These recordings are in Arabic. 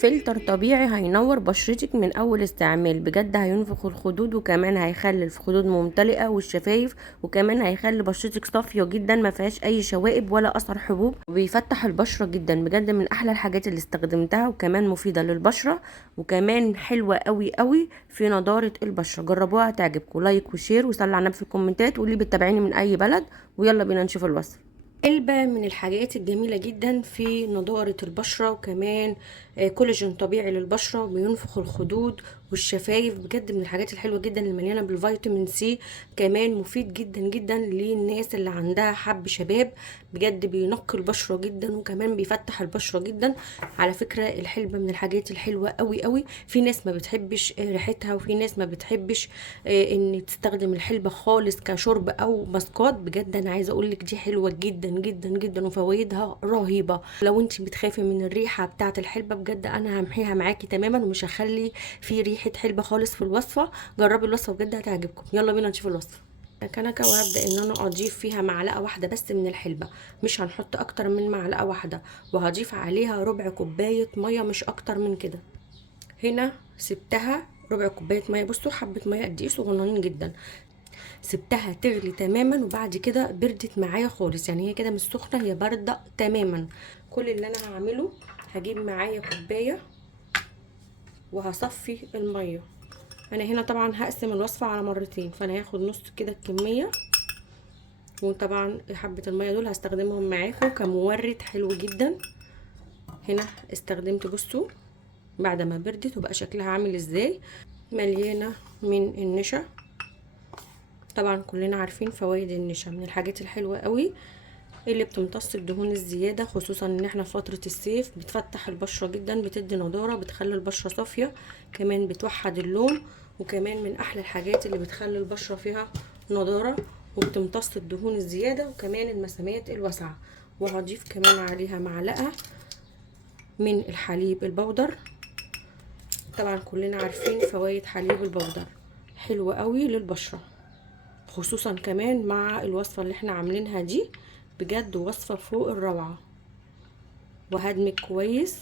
فلتر طبيعي هينور بشرتك من اول استعمال، بجد هينفخ الخدود وكمان هيخلي الخدود ممتلئه والشفايف، وكمان هيخلي بشرتك صافيه جدا ما فيهاش اي شوائب ولا اثر حبوب، وبيفتح البشره جدا. بجد من احلى الحاجات اللي استخدمتها، وكمان مفيده للبشره، وكمان حلوه قوي قوي في نضاره البشره. جربوها هتعجبكم. لايك وشير وصلوا على النبي في الكومنتات، واللي بتتابعيني من اي بلد. ويلا بينا نشوف الوصف. علبة من الحاجات الجميلة جدا في نضارة البشرة، وكمان كولاجين طبيعي للبشرة، وبينفخ الخدود والشفايف. بجد من الحاجات الحلوة جدا اللي مليانة بالفيتامين سي. كمان مفيد جدا جدا للناس اللي عندها حب شباب. بجد بينقي البشرة جدا، وكمان بيفتح البشرة جدا. على فكرة الحلبة من الحاجات الحلوة قوي قوي. في ناس ما بتحبش ريحتها، وفي ناس ما بتحبش ان تستخدم الحلبة خالص كشرب او ماسكات. بجد انا عايزة اقولك دي حلوة جدا جدا جدا، وفوائدها رهيبة. لو انت بتخافي من الريحة بتاعة الحلبة، بجد انا همحيها معاكي تماما، ومش هخلي في ريحة حلبة خالص في الوصفة. جربي الوصفة بجد هتعجبكم. يلا بينا نشوف الوصفة. كنكه، وهبدا ان انا اضيف فيها معلقه واحده بس من الحلبه، مش هنحط اكتر من معلقه واحده، وهضيف عليها ربع كوبايه ميه، مش اكتر من كده. هنا سبتها ربع كوبايه ميه، بصوا حبه ميه قد ايه صغننين جدا. سبتها تغلي تماما، وبعد كده بردت معايا خالص، يعني هي كده مش سخنه، هي بارده تماما. كل اللي انا هعمله هجيب معايا كوبايه وهصفي الميه. انا هنا طبعا هقسم الوصفه على مرتين، فانا هاخد نص كده الكميه، وطبعا حبه الميه دول هستخدمهم معاكم كمورد حلو جدا. هنا استخدمت، بصوا بعد ما بردت وبقى شكلها عامل ازاي، مليانه من النشا. طبعا كلنا عارفين فوائد النشا، من الحاجات الحلوه قوي اللي بتمتص الدهون الزياده، خصوصا ان احنا في فتره الصيف. بتفتح البشره جدا، بتدي نضاره، بتخلي البشره صافيه، كمان بتوحد اللون، وكمان من احلى الحاجات اللي بتخلي البشره فيها نضاره، وبتمتص الدهون الزياده، وكمان المسامات الواسعه. وهضيف كمان عليها معلقه من الحليب البودر. طبعا كلنا عارفين فوائد حليب البودر، حلوة قوي للبشرة، خصوصا كمان مع الوصفة اللي احنا عاملينها دي. بجد وصفة فوق الروعة. وهدمج كويس،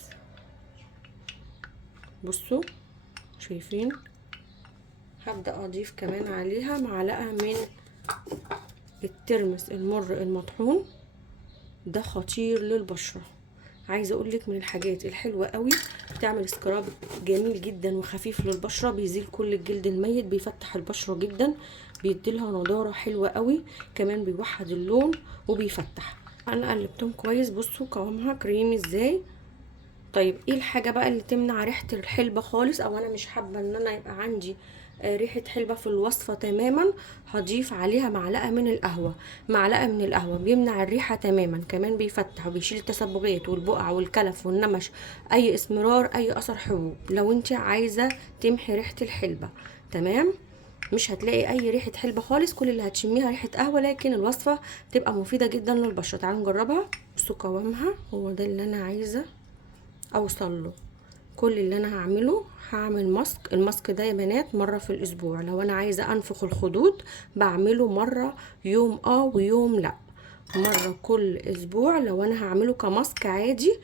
بصوا شايفين. هبدأ اضيف كمان عليها معلقة من الترمس المر المطحون، ده خطير للبشرة. عايزه اقولك من الحاجات الحلوه قوي، بتعمل سكراب جميل جدا وخفيف للبشره، بيزيل كل الجلد الميت، بيفتح البشره جدا، بيديلها نضاره حلوه قوي، كمان بيوحد اللون وبيفتح. انا قلبتهم كويس، بصوا قوامها كريمي ازاي. طيب ايه الحاجه بقى اللي تمنع ريحه الحلبه خالص، او انا مش حابه ان انا يبقى عندي ريحه حلبه في الوصفه تماما؟ هضيف عليها معلقه من القهوه. معلقه من القهوه بيمنع الريحه تماما، كمان بيفتح وبيشيل التسببات والبقع والكلف والنمش، اي اسمرار، اي اثر حبوب. لو انت عايزه تمحي ريحه الحلبه تمام، مش هتلاقي اي ريحه حلبه خالص، كل اللي هتشميها ريحه قهوه، لكن الوصفه تبقى مفيده جدا للبشره. تعالوا نجربها. بصوا قوامها هو ده اللي انا عايزه اوصل له. كل اللي انا هعمله هعمل ماسك. الماسك ده يا بنات مره في الاسبوع. لو انا عايزه انفخ الخدود بعمله مره يوم ويوم لا، مره كل اسبوع لو انا هعمله كماسك عادي.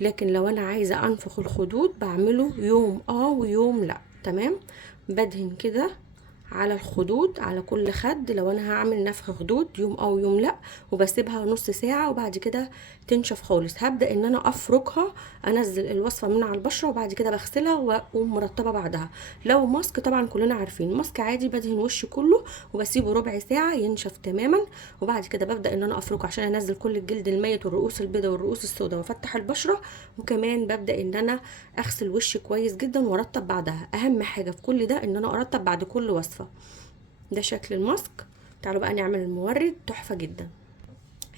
لكن لو انا عايزه انفخ الخدود بعمله يوم ويوم لا. تمام. بدهن كده على الخدود، على كل خد، لو انا هعمل نفخ خدود يوم او يوم لا، وبسيبها نص ساعة، وبعد كده تنشف خالص. هبدأ ان انا افركها، انزل الوصفة من على البشرة، وبعد كده بغسلها واقوم مرطبة بعدها. لو ماسك طبعا كلنا عارفين ماسك عادي، بدهن وشي كله وبسيبه ربع ساعة ينشف تماما، وبعد كده ببدأ ان انا افركه عشان انزل كل الجلد الميت والرؤوس البيضاء والرؤوس السوداء وافتح البشرة. وكمان ببدأ ان انا اغسل وشي كويس جدا وارطب بعدها. اهم حاجة في كل ده ان انا ارطب بعد كل وصفة. ده شكل الماسك. تعالوا بقى نعمل المورد، تحفة جدا.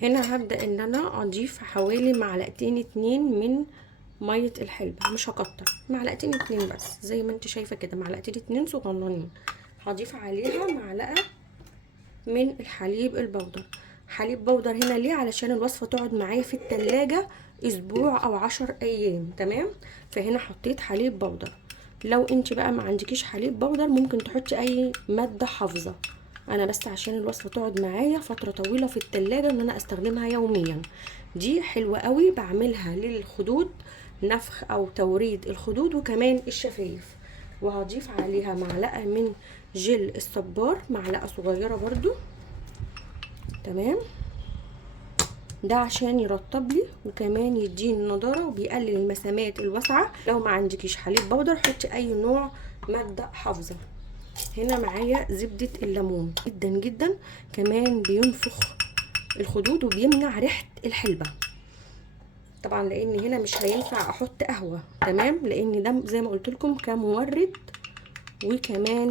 هنا هبدأ ان انا اضيف حوالي معلقتين 2 من مية الحلبة، مش هكتر، معلقتين 2 بس، زي ما انت شايفة كده، معلقتين 2 صغننين. هضيف عليها معلقة من الحليب البودر. حليب بودر هنا ليه؟ علشان الوصفة تقعد معايا في التلاجة اسبوع او 10 ايام. تمام. فهنا حطيت حليب بودر. لو انت بقى ما عندكيش حليب بودر ممكن تحطي اي مادة حافظة، انا بس عشان الوصفة تقعد معايا فترة طويلة في التلاجة ان انا استخدمها يوميا. دي حلوة قوي، بعملها للخدود نفخ او توريد الخدود وكمان الشفايف. وهضيف عليها معلقه من جل الصبار، معلقه صغيره برضو. تمام، ده عشان يرطب لي وكمان يديني نضاره وبيقلل المسامات الواسعه. لو ما عندكيش حليب بودر حطي اي نوع ماده حافظه. هنا معايا زبده الليمون، جدا جدا كمان بينفخ الخدود وبيمنع ريحه الحلبه. طبعا لان هنا مش هينفع احط قهوه، تمام، لان ده زي ما قلت لكم كمورد وكمان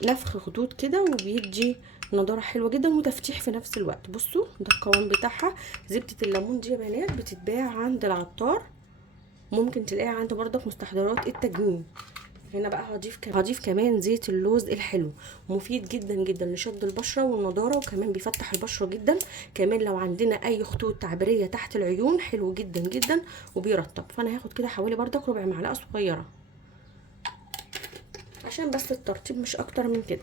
كنفخ خدود كده، وبيدي نضاره حلوه جدا وتفتيح في نفس الوقت. بصوا ده القوام بتاعها. زبده الليمون دي يا بنات بتتباع عند العطار، ممكن تلاقيها عند برضك مستحضرات التجميل. هنا بقى هضيف كمان زيت اللوز الحلو، مفيد جدا جدا لشد البشره والنضاره، وكمان بيفتح البشره جدا. كمان لو عندنا اي خطوط تعبيريه تحت العيون حلو جدا جدا وبيرطب. فانا هاخد كده حوالي برضك ربع معلقه صغيره عشان بس الترطيب مش اكتر من كده.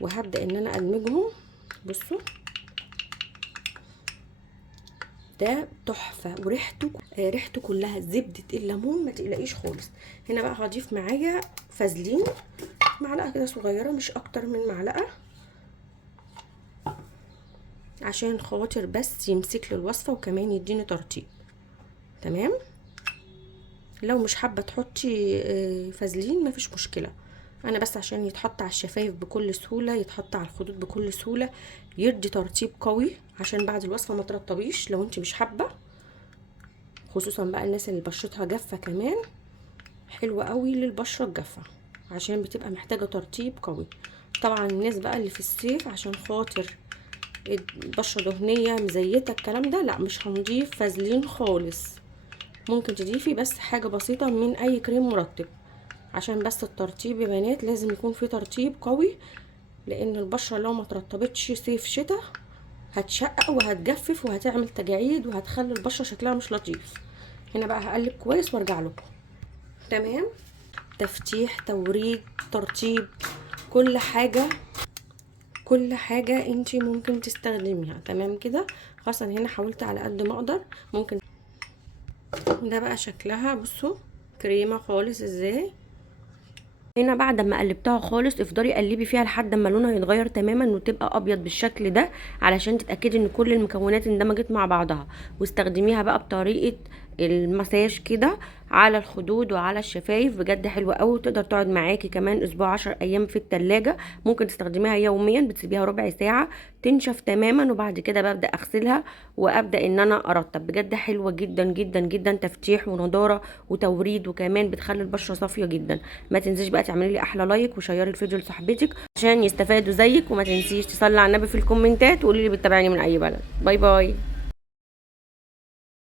وهبدا ان انا ادمجهم. بصوا ده تحفه وريحته كلها زبده الليمون، ما تقلقيش خالص. هنا بقى هضيف معايا فازلين، معلقه كده صغيره مش اكتر من معلقه، عشان خاطر بس يمسك لي الوصفه وكمان يديني ترطيب. تمام، لو مش حابه تحطي فازلين مفيش مشكله، انا بس عشان يتحط على الشفايف بكل سهوله، يتحط على الخدود بكل سهوله، يدي ترطيب قوي عشان بعد الوصفه ما ترطبيش لو انت مش حابه. خصوصا بقى الناس اللي بشرتها جافه كمان حلوه قوي للبشره الجافه، عشان بتبقى محتاجه ترطيب قوي. طبعا الناس بقى اللي في الصيف عشان خاطر البشره دهنيه مزيته الكلام ده، لا مش هنضيف فازلين خالص، ممكن تضيفي بس حاجه بسيطه من اي كريم مرطب، عشان بس الترطيب يا بنات لازم يكون في ترطيب قوي، لان البشره لو ما ترطبتش صيف شتاء هتشقق وهتجفف وهتعمل تجاعيد وهتخلي البشره شكلها مش لطيف. هنا بقى هقلب كويس وارجع لكم. تمام، تفتيح، توريد، ترطيب، كل حاجه انتي ممكن تستخدميها. تمام كده، خاصه هنا حاولت على قد ما اقدر. ممكن ده بقى شكلها، بصوا كريمه خالص ازاي. هنا بعد ما قلبتها خالص افضلي قلبي فيها لحد ما لونها يتغير تماما وتبقى ابيض بالشكل ده، علشان تتاكدي ان كل المكونات اندمجت مع بعضها. واستخدميها بقى بطريقه المساج كده على الخدود وعلى الشفايف، بجد حلوه قوي، وتقدر تقعد معاكي كمان اسبوع 10 ايام في التلاجة. ممكن تستخدميها يوميا، بتسيبيها ربع ساعه تنشف تماما، وبعد كده ببدا اغسلها وابدا ان انا ارطب. بجد حلوه جدا جدا جدا، تفتيح ونضاره وتوريد، وكمان بتخلي البشره صافيه جدا. ما تنسيش بقى تعملي لي احلى لايك وشيري الفيديو لصاحبتك عشان يستفادوا زيك، وما تنسيش تصلي على النبي في الكومنتات وقولي لي بتتابعني من اي بلد. باي باي.